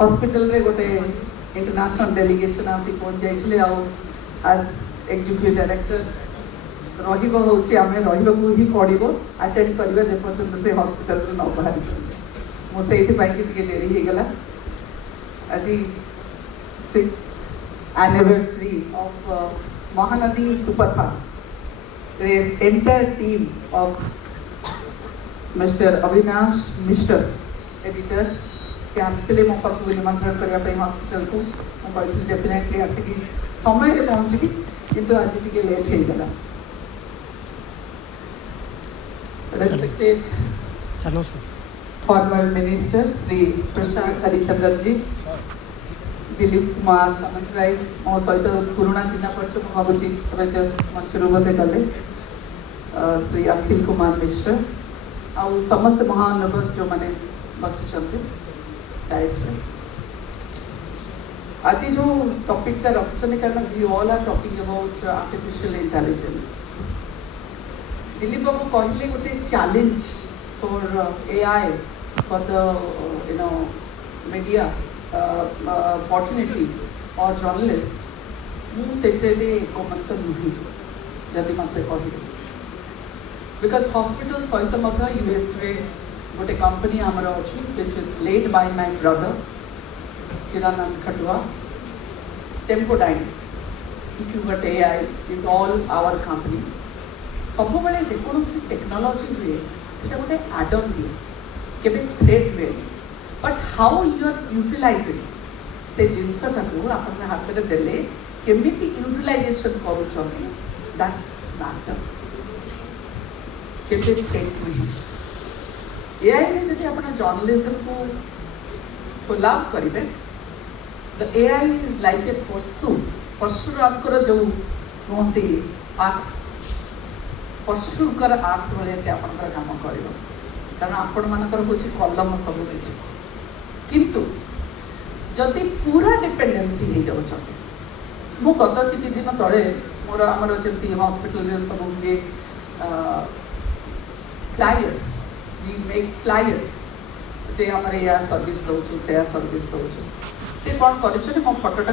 Hospital रे गोटे international delegation आसी पहुंच जाइए आज एग्जीक्यूटिव डायरेक्टर रहिबो होछि आमे रहिबो ही पड़िबो अटेंड करबा जे पर्यंत से हॉस्पिटल रो न बाहर मो सेहि पई कि डेरी हे गला आज 6th anniversary of Mahanadi Superfast. There is entire team of Mr. Avinash Mishra, editor. से आसते मो पाखु निमंत्रण करने हॉस्पिटल को मुझे डेफिनेटली आसिक समय पहुँची किंतु आज टी लेट हो गला रेस्पेक्टेड फॉर्मर मिनिस्टर श्री प्रशांत हरिचंद्र जी, दिलीप कुमार सामंतराय मो सहित पुराणा चिन्ह परिचय भावुची जस्ट मंचर बोधे गले श्री अखिल कुमार मिश्र आउ समस्त महानुभाव जो मैंने बसुंट आज जो टॉपिक टा रखते कारण we all are talking about artificial intelligence. Dilip Babu कहले गोटे challenge for AI for the media opportunity और जर्नलिस्ट मुझे एकमत नुहे जदि मत कह बिकॉज हॉस्पिटल सहित यूएस रे गोटे कंपनी आमर अच्छी which is led by my brother Chidananda Khatua टेम्पोडाइन इक्यूबट AI is all our companies सब बेले जेकोसी टेक्नोलॉजी हुए ये गोटे एडन हुए केबे थ्रेट हुए but how you are utilising से जिनसटा को अपन हाथ में देले केमिति यूटिलाइजेशन करूछन दैट्स मैटर केबे थ्रेट नहीं एआई ने जब अपना जर्नलिज्म को लाभ करेंगे the AI is like a pusher anchor जो कहते आर्ट्स पशुकर आर्ट्स भाई से आप काम कर कारण आपण मानकर हूँ कलम सब किसी किंतु जदि पूरा डिपेंडेंसी हो जाऊँ मु गत किसी दिन तले मोर आमर जमी हॉस्पिटल सब हुए फ्लायर्स वी मेक फ्लायर्स जे आम या सर्विस दौचु से सर्विस दौचु से कौन कर मो फटोटा